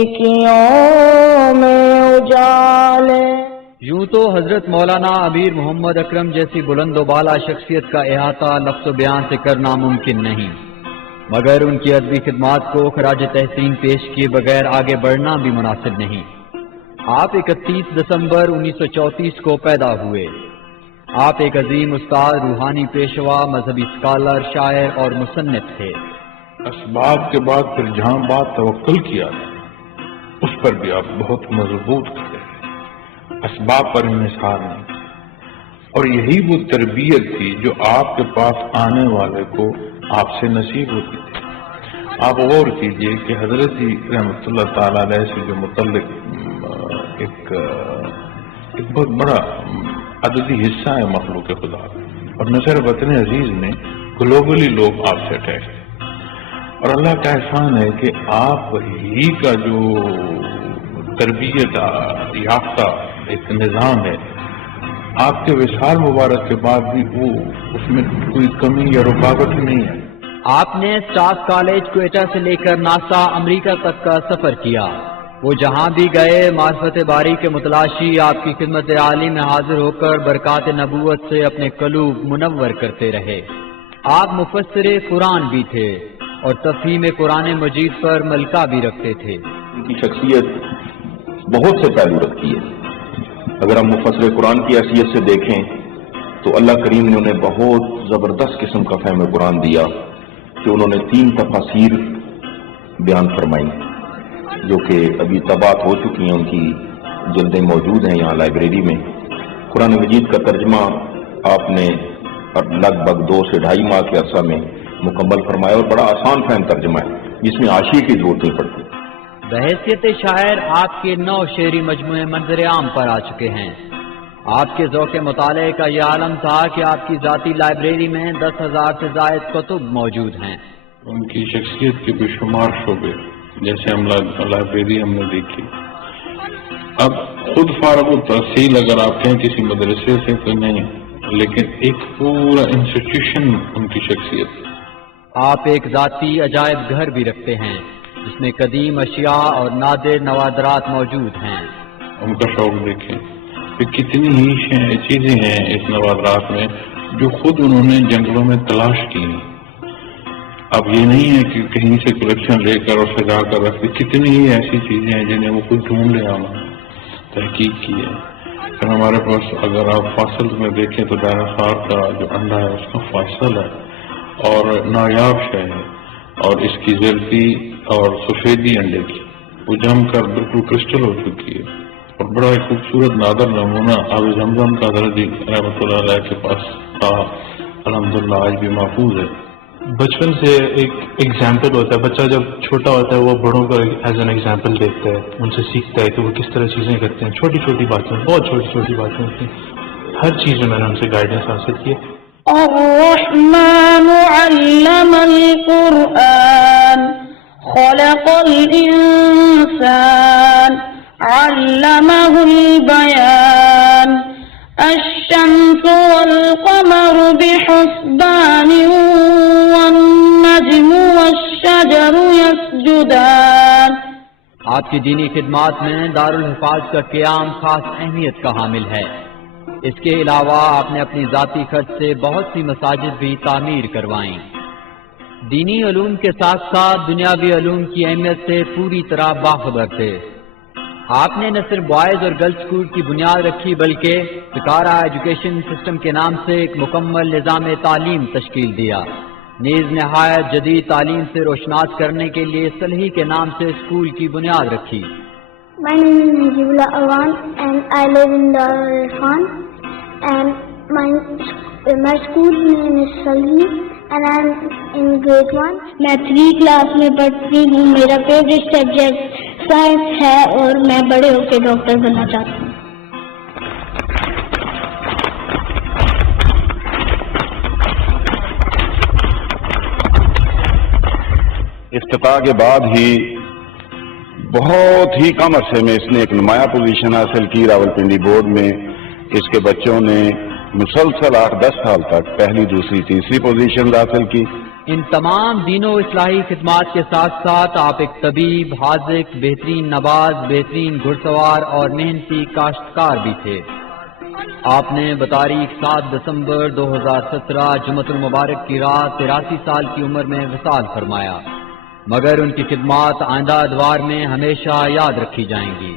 نیکیوں میں اجالے۔ یوں تو حضرت مولانا امیر محمد اکرم جیسی بلند و بالا شخصیت کا احاطہ لفظ و بیان سے کرنا ممکن نہیں، مگر ان کی ادبی خدمات کو خراج تحسین پیش کیے بغیر آگے بڑھنا بھی مناسب نہیں۔ آپ 31 دسمبر 1934 کو پیدا ہوئے۔ آپ ایک عظیم استاد، روحانی پیشوا، مذہبی اسکالر، شاعر اور مصنف تھے۔ اسباب کے بعد پھر جہاں بات توکل کی آتی اس پر بھی آپ بہت مضبوط کھڑے ہیں، اسباب پر انحصار نہیں، اور یہی وہ تربیت تھی جو آپ کے پاس آنے والے کو آپ سے نصیب ہوتی تھی۔ آپ غور کیجئے کہ حضرت جی رحمۃ اللہ تعالی علیہ سے جو متعلق ایک بہت بڑا عددی حصہ ہے مخلوق خدا، اور نہ صرف وطن عزیز میں گلوبلی لوگ آپ سے اٹیچ ہیں، اور اللہ کا احسان ہے کہ آپ ہی کا جو تربیت یافتہ ایک نظام ہے، آپ کے وصال مبارک کے بعد بھی وہ اس میں کوئی کمی یا رکاوٹ نہیں ہے۔ آپ نے اسٹاف کالج کوئٹہ سے لے کر ناسا امریکہ تک کا سفر کیا۔ وہ جہاں بھی گئے معرفت باری کے متلاشی آپ کی خدمت عالی میں حاضر ہو کر برکات نبوت سے اپنے قلوب منور کرتے رہے۔ آپ مفسر قرآن بھی تھے اور تفہیم قرآن مجید پر ملکہ بھی رکھتے تھے۔ ان کی شخصیت بہت سے پہلو رکھتی ہے۔ اگر ہم مفسر قرآن کی حیثیت سے دیکھیں تو اللہ کریم نے انہیں بہت زبردست قسم کا فہم قرآن دیا کہ انہوں نے 3 تفاسیر بیان فرمائی جو کہ ابھی طباعت ہو چکی ہیں، ان کی جلدیں موجود ہیں یہاں لائبریری میں۔ قرآن مجید کا ترجمہ آپ نے لگ بھگ 2 سے 2.5 ماہ کے عرصہ میں مکمل فرمایا، اور بڑا آسان فہم ترجمہ ہے جس میں حاشیے کی ضرورت نہیں پڑتی۔ بحیثیت شاعر آپ کے 9 شعری مجموعے منظر عام پر آ چکے ہیں۔ آپ کے ذوق مطالعے کا یہ عالم تھا کہ آپ کی ذاتی لائبریری میں 10,000 سے زائد کتب موجود ہیں۔ ان کی شخصیت کے بے شمار شعبے، جیسے ہم لائبریری ہم نے دیکھی۔ اب خود فارغ التحصیل اگر آپ کہیں کسی مدرسے سے تو نہیں، لیکن ایک پورا انسٹیٹیوشن ان کی شخصیت ہے۔ آپ ایک ذاتی عجائب گھر بھی رکھتے ہیں جس میں قدیم اشیاء اور نادر نوادرات موجود ہیں۔ ان کا شوق دیکھیں کہ کتنی ہی چیزیں ہیں اس نوادرات میں جو خود انہوں نے جنگلوں میں تلاش کی ہیں۔ اب یہ نہیں ہے کہ کہیں سے کلیکشن لے کر اور سجا کر رکھتے، کتنی ہی ایسی چیزیں ہیں جنہیں وہ خود ڈھونڈ لے آنا، تحقیق کی ہے۔ پھر ہمارے پاس اگر آپ فاصل میں دیکھیں تو ڈائناسور کا جو انڈا ہے اس کا فاصل ہے اور نایاب شے ہے، اور اس کی زرتی اور سفیدی انڈے کی وہ جم کر بالکل کرسٹل ہو چکی ہے، اور بڑا ایک خوبصورت نادر نمونہ آب زمزم کا حضرت جی رحمۃ اللہ علیہ کے پاس تھا، الحمدللہ آج بھی محفوظ ہے۔ بچپن سے ایک ایگزامپل ہوتا ہے، بچہ جب چھوٹا ہوتا ہے وہ بڑوں کو ایز این ایگزامپل دیکھتا ہے، ان سے سیکھتا ہے کہ وہ کس طرح چیزیں کرتے ہیں، چھوٹی چھوٹی باتیں، بہت چھوٹی چھوٹی باتیں ہوتی ہیں۔ ہر چیز میں نے ان سے گائیڈنس حاصل کی۔ الرحمن علم القرآن خلق الانسان علمه البيان الشمس والقمر بحسبان والنجم والشجر يسجدان۔ آپ کی دینی خدمات میں دارالحفاظ کا قیام خاص اہمیت کا حامل ہے۔ اس کے علاوہ آپ نے اپنی ذاتی خرچ سے بہت سی مساجد بھی تعمیر کروائیں۔ دینی علوم کے ساتھ ساتھ دنیاوی علوم کی اہمیت سے پوری طرح باخبر تھے۔ آپ نے نہ صرف بوائز اور گرلز اسکول کی بنیاد رکھی بلکہ سکارا ایجوکیشن سسٹم کے نام سے ایک مکمل نظام تعلیم تشکیل دیا، نیز نہایت جدید تعلیم سے روشناس کرنے کے لیے صلحی کے نام سے اسکول کی بنیاد رکھی۔ My name is Najibullah Awan and I live in Darul Irfan, and my school name is Salhi and I am in grade 1. میں 3 کلاس میں پڑھتی ہوں، میرا فیوریٹ سبجیکٹ سائنس ہے اور میں بڑے ہو کے ڈاکٹر بننا چاہتی ہوں۔ افتتاح کے بعد ہی بہت ہی کم عرصے میں اس نے ایک نمایاں پوزیشن حاصل کی راولپنڈی بورڈ میں۔ اس کے بچوں نے مسلسل 8-10 سال تک پہلی، دوسری، تیسری پوزیشن حاصل کی۔ ان تمام دینوں اصلاحی خدمات کے ساتھ ساتھ آپ ایک طبیب، حاذق، بہترین نواز، بہترین گھڑ سوار اور محنتی کاشتکار بھی تھے۔ آپ نے بتاریخ 7 دسمبر 2017 جمعۃ المبارک کی رات 83 سال کی عمر میں وصال فرمایا، مگر ان کی خدمات آئندہ ادوار میں ہمیشہ یاد رکھی جائیں گی۔